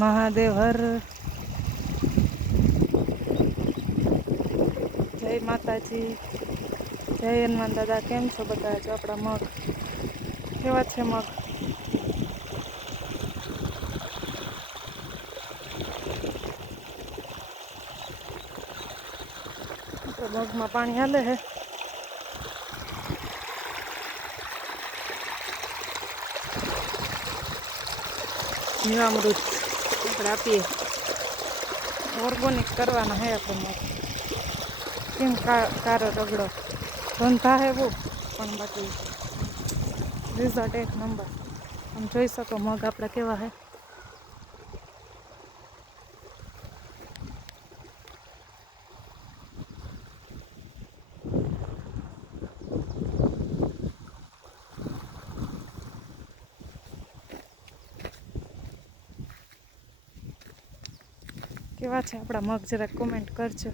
મહાદેવ હર. જય માતાજી, જય હનુમાન દાદા. કેમ છો બધા? જો આપણા મગ કેવા છે મગ? મગમાં પાણી હાલે હે. જીવામૃત આપણે આપીએ, ઓર્ગોનિક કરવાના હે આપણે મગ. કેમ કારો રગડો ધંધા હે બહુ, પણ બાકી રિઝલ્ટ એક નંબર. આમ જોઈ શકો મગ આપણા કેવા હે. કેવા છે આપણા મગ? જરાક કોમેન્ટ કરજો.